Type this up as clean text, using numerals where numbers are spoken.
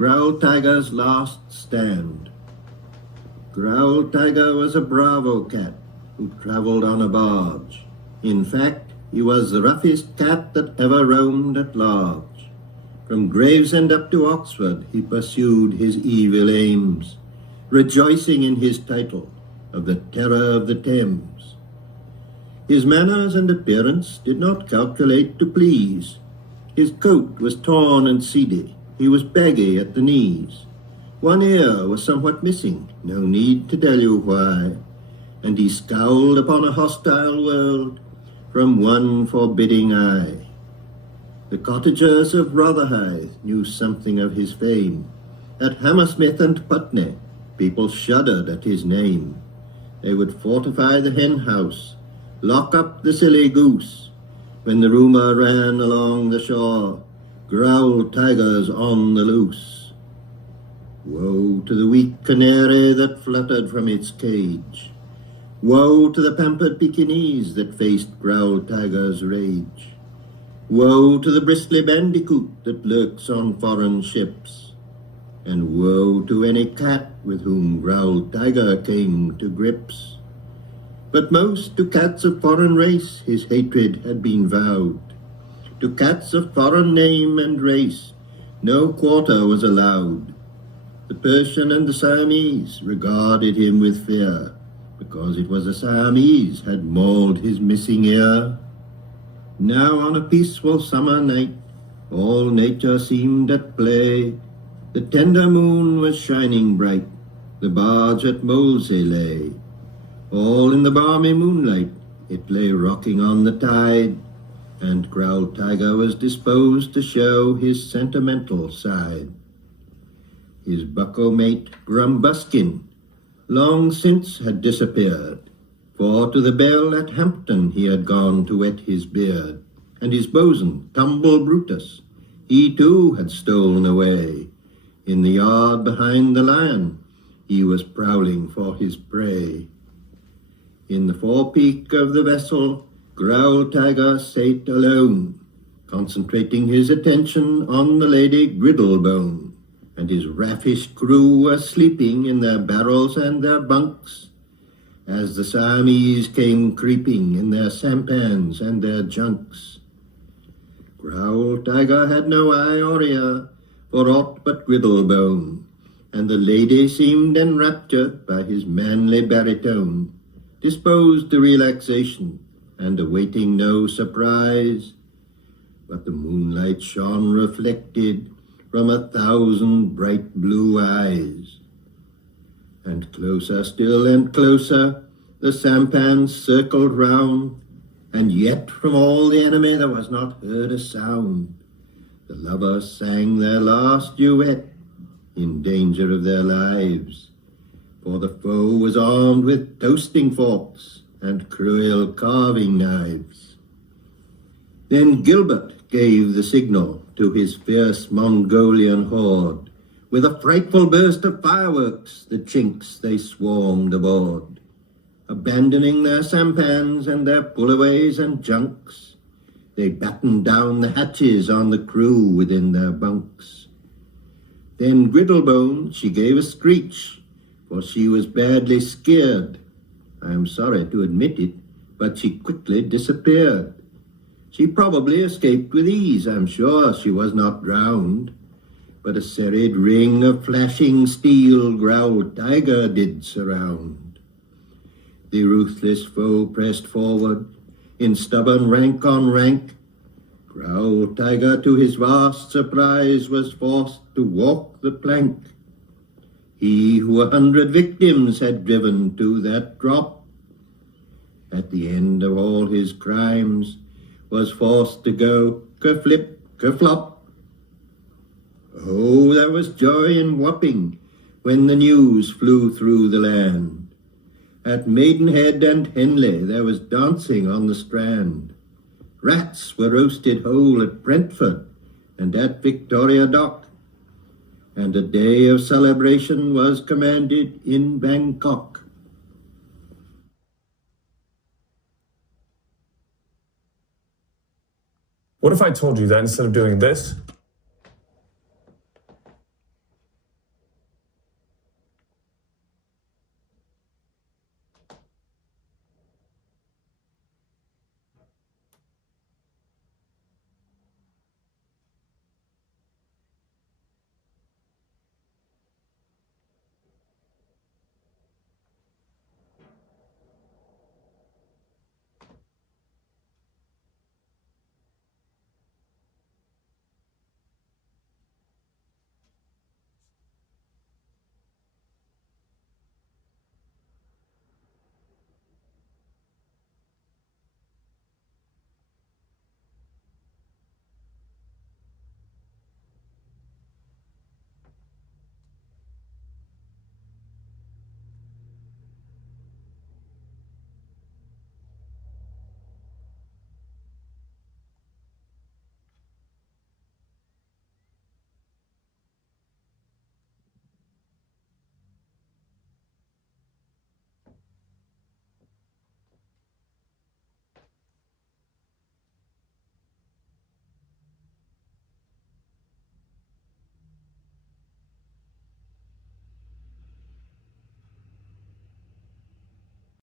Growltiger's Last Stand. Growltiger was a bravo cat who travelled on a barge. In fact, he was the roughest cat that ever roamed at large. From Gravesend up to Oxford he pursued his evil aims, rejoicing in his title of the Terror of the Thames. His manners and appearance did not calculate to please. His coat was torn and seedy, he was baggy at the knees. One ear was somewhat missing, no need to tell you why, and he scowled upon a hostile world from one forbidding eye. The cottagers of Rotherhithe knew something of his fame. At Hammersmith and Putney, people shuddered at his name. They would fortify the hen house, lock up the silly goose, when the rumour ran along the shore, Growltiger's on the loose. Woe to the weak canary that fluttered from its cage. Woe to the pampered Pekingese that faced Growltiger's rage. Woe to the bristly bandicoot that lurks on foreign ships. And woe to any cat with whom Growltiger came to grips. But most to cats of foreign race his hatred had been vowed. To cats of foreign name and race no quarter was allowed. The Persian and the Siamese regarded him with fear, because it was the Siamese had mauled his missing ear. Now on a peaceful summer night, all nature seemed at play. The tender moon was shining bright, the barge at Molesey lay. All in the balmy moonlight, it lay rocking on the tide, and Growltiger was disposed to show his sentimental side. His bucko mate, Grumbuskin, long since had disappeared, for to the Bell at Hampton he had gone to wet his beard, and his bosun, Tumble Brutus, he too had stolen away. In the yard behind the Lion he was prowling for his prey. In the forepeak of the vessel Growltiger sate alone, concentrating his attention on the Lady Griddlebone, and his raffish crew were sleeping in their barrels and their bunks, as the Siamese came creeping in their sampans and their junks. Growltiger had no eye or ear for aught but Griddlebone, and the lady seemed enraptured by his manly baritone, disposed to relaxation and awaiting no surprise. But the moonlight shone reflected from 1,000 bright blue eyes. And closer still and closer the sampans circled round, and yet from all the enemy there was not heard a sound. The lovers sang their last duet in danger of their lives, for the foe was armed with toasting forks and cruel carving knives. Then Gilbert gave the signal to his fierce Mongolian horde. With a frightful burst of fireworks the Chinks they swarmed aboard. Abandoning their sampans and their pullaways and junks, they battened down the hatches on the crew within their bunks. Then Griddlebone, she gave a screech, for she was badly scared. I am sorry to admit it, but she quickly disappeared. She probably escaped with ease, I'm sure she was not drowned, but a serried ring of flashing steel Growltiger did surround. The ruthless foe pressed forward, in stubborn rank on rank. Growltiger, to his vast surprise, was forced to walk the plank. He who 100 victims had driven to that drop, at the end of all his crimes, was forced to go kerflip, kerflop. Oh, there was joy in Wapping when the news flew through the land. At Maidenhead and Henley there was dancing on the Strand. Rats were roasted whole at Brentford and at Victoria Dock, and a day of celebration was commanded in Bangkok. What if I told you that instead of doing this,